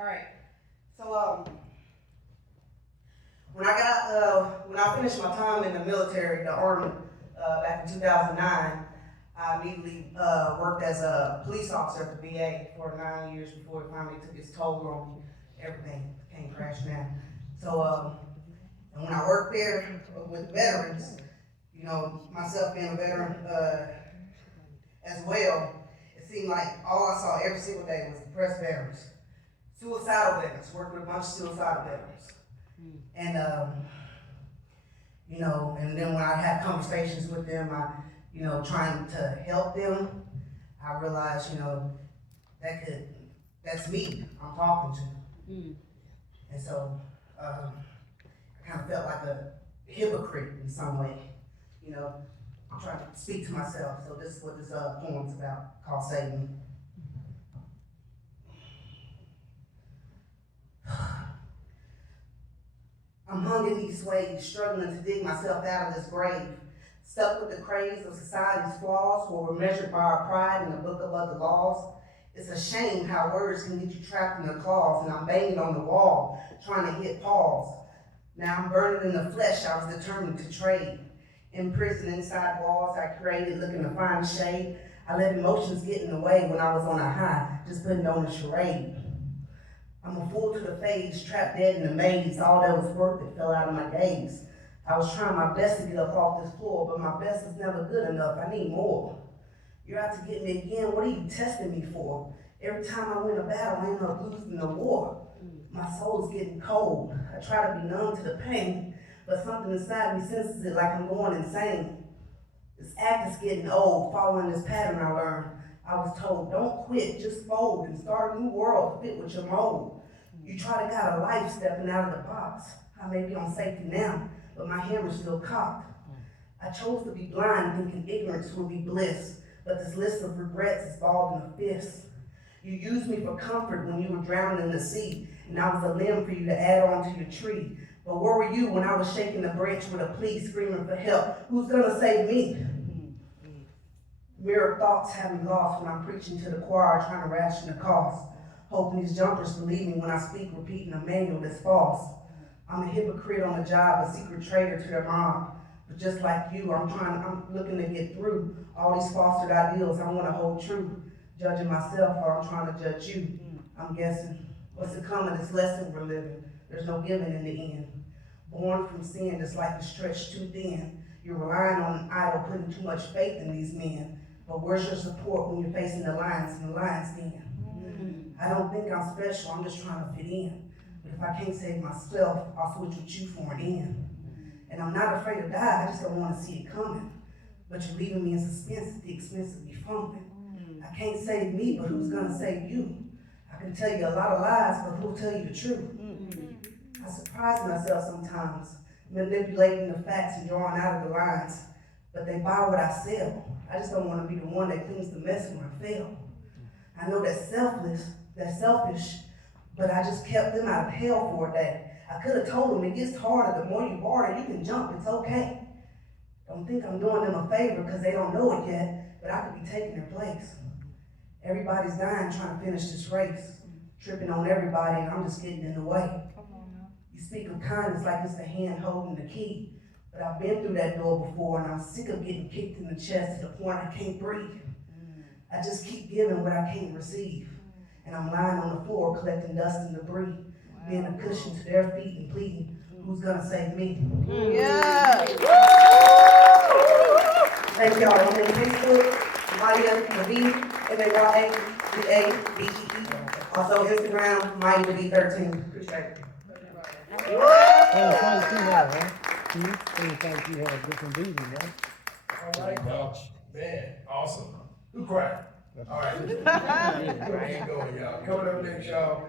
All right. So when I finished my time in the military, the Army, back in 2009, I immediately worked as a police officer at the VA for 9 years before it finally took its toll on me. Everything came crashing down. So and when I worked there with veterans, you know, myself being a veteran as well, it seemed like all I saw every single day was depressed veterans. Suicidal veterans, worked with a bunch of suicidal veterans. And, you know, and then when I had conversations with them, trying to help them, I realized, you know, that's me I'm talking to. And so, I kind of felt like a hypocrite in some way, you know. I'm trying to speak to myself, so this is what this poem's about, called Save Me. I'm hung in these waves, struggling to dig myself out of this grave, stuck with the craze of society's flaws, where we're measured by our pride in the book of other laws. It's a shame how words can get you trapped in their claws, and I'm banging on the wall, trying to hit pause. Now I'm burning in the flesh I was determined to trade. Imprisoned inside walls I created, looking to find shade. I let emotions get in the way when I was on a high, just putting on a charade. I'm a fool to the face, trapped dead in the maze. All that was worth it fell out of my gaze. I was trying my best to get up off this floor, but my best is never good enough. I need more. You're out to get me again. What are you testing me for? Every time I win a battle, I end up losing the war. My soul's getting cold. I try to be numb to the pain, but something inside me senses it like I'm going insane. This act is getting old, following this pattern I learned. I was told, don't quit, just fold and start a new world to fit with your mold. You try to guide a life stepping out of the box. I may be on safety now, but my hammer's still cocked. I chose to be blind, thinking ignorance would be bliss, but this list of regrets is balled in a fist. You used me for comfort when you were drowning in the sea, and I was a limb for you to add on to your tree. But where were you when I was shaking the branch with a plea, screaming for help? Who's gonna save me? Mirror thoughts have me lost when I'm preaching to the choir, trying to ration the cost. Hoping these jumpers believe me when I speak, repeating a manual that's false. I'm a hypocrite on the job, a secret traitor to their mob. But just like you, I'm looking to get through all these fostered ideals I want to hold true. Judging myself while I'm trying to judge you. I'm guessing, what's the come of this lesson we're living? There's no giving in the end. Born from sin, this life is stretched too thin. You're relying on an idol, putting too much faith in these men. But where's your support when you're facing the lions in the lion's den? I don't think I'm special, I'm just trying to fit in. But if I can't save myself, I'll switch with you for an end. And I'm not afraid to die, I just don't want to see it coming. But you're leaving me in suspense at the expense of me fumbling. I can't save me, but who's gonna save you? I can tell you a lot of lies, but who'll tell you the truth? I surprise myself sometimes, manipulating the facts and drawing out of the lines. But they buy what I sell. I just don't want to be the one that cleans the mess when I fail. I know that's selfish, but I just kept them out of hell for a day. I could have told them it gets harder. The more you barter, you can jump, it's okay. Don't think I'm doing them a favor because they don't know it yet, but I could be taking their place. Everybody's dying trying to finish this race, tripping on everybody, and I'm just getting in the way. You speak of kindness like it's the hand holding the key, but I've been through that door before, and I'm sick of getting kicked in the chest to the point I can't breathe. I just keep giving what I can't receive, and I'm lying on the floor collecting dust and debris, being a cushion to their feet and pleading, who's gonna save me? Yeah. Thank y'all. I'm on Facebook, Maya Naveed, MAYAVABEE. Also Instagram, Maya Naveed 13. Appreciate it. Thank you have different beating, right? All right, coach. Man, awesome. Who cried? All right. There you go, y'all. Coming up next, y'all.